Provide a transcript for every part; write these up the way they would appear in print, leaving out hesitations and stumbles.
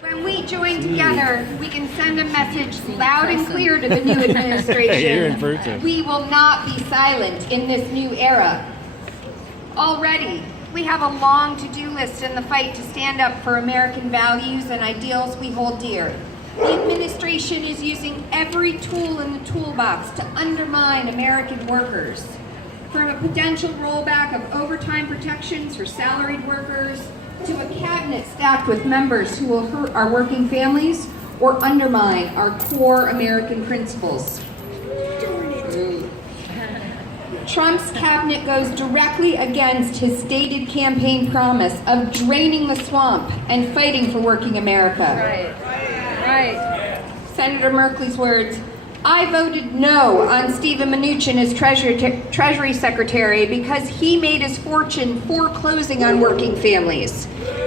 When we join together, we can send a message loud and clear to the new administration. We will not be silent in this new era. Already, we have a long to-do list in the fight to stand up for American values and ideals we hold dear. The administration is using every tool in the toolbox to undermine American workers. From a potential rollback of overtime protections for salaried workers, to a cabinet stacked with members who will hurt our working families or undermine our core American principles. Trump's cabinet goes directly against his stated campaign promise of draining the swamp and fighting for working America. Right. Senator Merkley's words, "I voted no on Steven Mnuchin as Treasury Secretary because he made his fortune foreclosing on working families.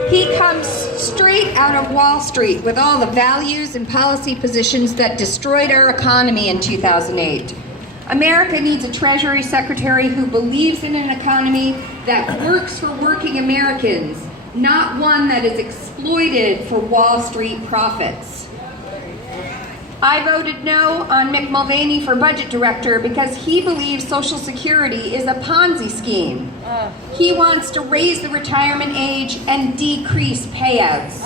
He comes straight out of Wall Street with all the values and policy positions that destroyed our economy in 2008. America needs a Treasury Secretary who believes in an economy that works for working Americans, not one that is exploited for Wall Street profits." I voted no on Mick Mulvaney for Budget Director because he believes Social Security is a Ponzi scheme. He wants to raise the retirement age and decrease payouts.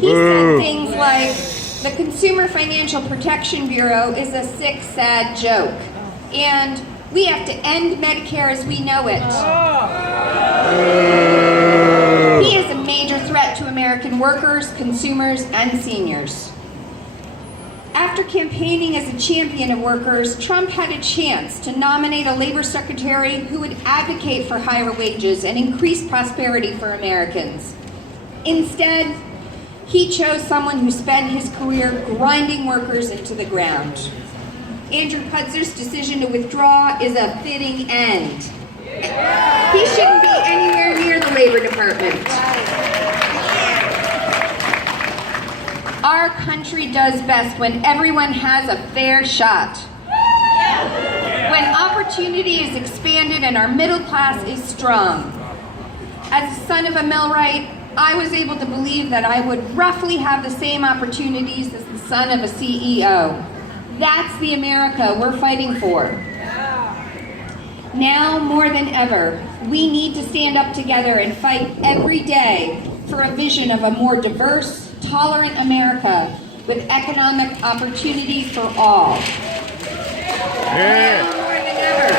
He said things like, the Consumer Financial Protection Bureau is a sick, sad joke, and we have to end Medicare as we know it. He is a major threat to American workers, consumers, and seniors. After campaigning as a champion of workers, Trump had a chance to nominate a labor secretary who would advocate for higher wages and increase prosperity for Americans. Instead, he chose someone who spent his career grinding workers into the ground. Andrew Putzer's decision to withdraw is a fitting end. He shouldn't be anywhere near the Labor Department. Our country does best when everyone has a fair shot. When opportunity is expanded and our middle class is strong. As a son of a millwright, I was able to believe that I would roughly have the same opportunities as the son of a CEO. That's the America we're fighting for. Now more than ever, we need to stand up together and fight every day for a vision of a more diverse, tolerant America with economic opportunity for all. Now more than ever,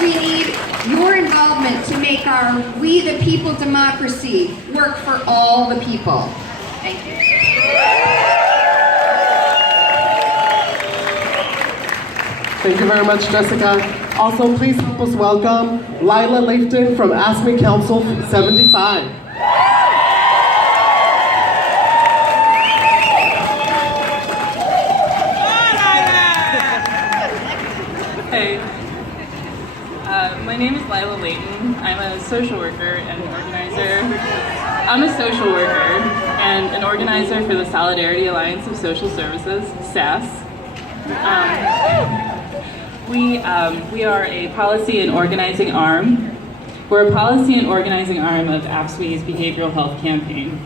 we need your involvement to make our We the People democracy work for all the people. Thank you. Thank you very much, Jessica. Also, please help us welcome Lila Lafton from Ask Me Council 75. Hey, my name is Lila Layton. I'm a social worker and organizer. I'm a social worker and an organizer for the Solidarity Alliance of Social Services, SAS. We are a policy and organizing arm. We're a policy and organizing arm of AFL-CIO's behavioral health campaign.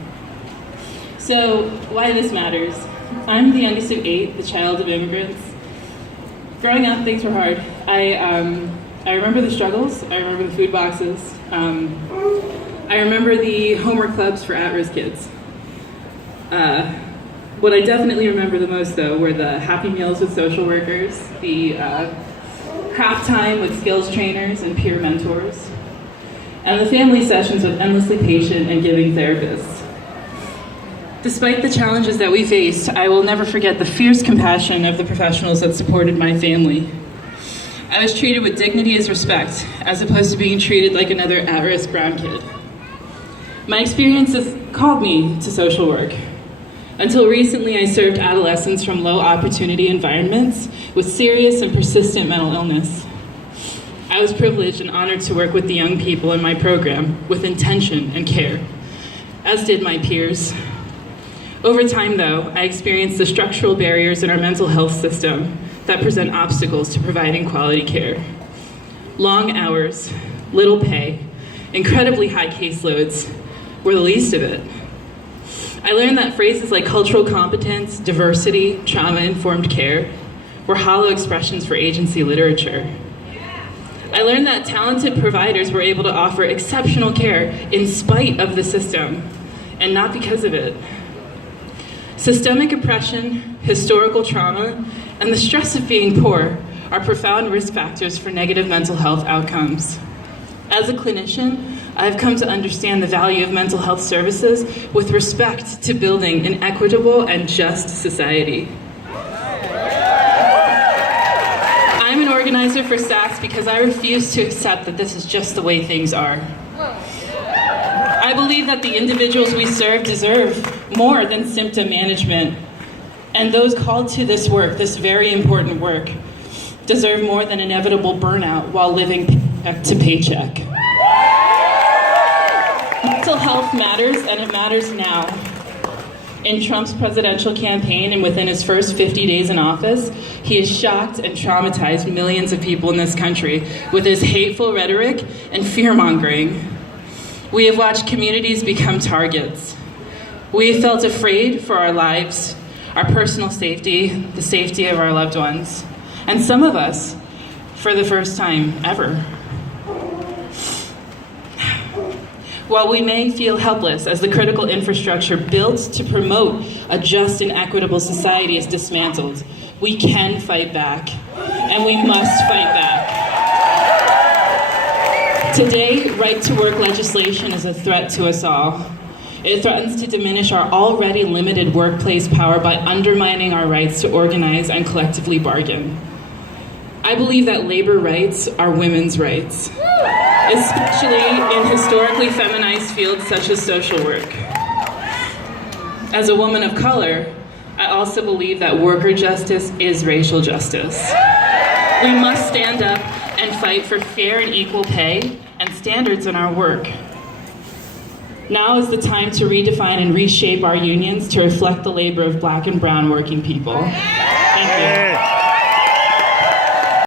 So, why this matters? I'm the youngest of 8, the child of immigrants. Growing up, things were hard. I remember the struggles. I remember the food boxes. I remember the homework clubs for at-risk kids. What I definitely remember the most, though, were the happy meals with social workers, the craft time with skills trainers and peer mentors, and the family sessions with endlessly patient and giving therapists. Despite the challenges that we faced, I will never forget the fierce compassion of the professionals that supported my family. I was treated with dignity as respect, as opposed to being treated like another at-risk brown kid. My experiences called me to social work. Until recently, I served adolescents from low-opportunity environments with serious and persistent mental illness. I was privileged and honored to work with the young people in my program with intention and care, as did my peers. Over time, though, I experienced the structural barriers in our mental health system that present obstacles to providing quality care. Long hours, little pay, incredibly high caseloads were the least of it. I learned that phrases like cultural competence, diversity, trauma-informed care were hollow expressions for agency literature. I learned that talented providers were able to offer exceptional care in spite of the system, and not because of it. Systemic oppression, historical trauma, and the stress of being poor are profound risk factors for negative mental health outcomes. As a clinician, I've come to understand the value of mental health services with respect to building an equitable and just society. I'm an organizer for SAS because I refuse to accept that this is just the way things are. I believe that the individuals we serve deserve more than symptom management, and those called to this work, this very important work, deserve more than inevitable burnout while living paycheck to paycheck. Mental health matters, and it matters now. In Trump's presidential campaign and within his first 50 days in office, he has shocked and traumatized millions of people in this country with his hateful rhetoric and fear-mongering. We have watched communities become targets. We have felt afraid for our lives, our personal safety, the safety of our loved ones, and some of us, for the first time ever. While we may feel helpless as the critical infrastructure built to promote a just and equitable society is dismantled, we can fight back, and we must fight back. Today, right-to-work legislation is a threat to us all. It threatens to diminish our already limited workplace power by undermining our rights to organize and collectively bargain. I believe that labor rights are women's rights, especially in historically feminized fields such as social work. As a woman of color, I also believe that worker justice is racial justice. We must stand up and fight for fair and equal pay and standards in our work. Now is the time to redefine and reshape our unions to reflect the labor of Black and brown working people. Thank you.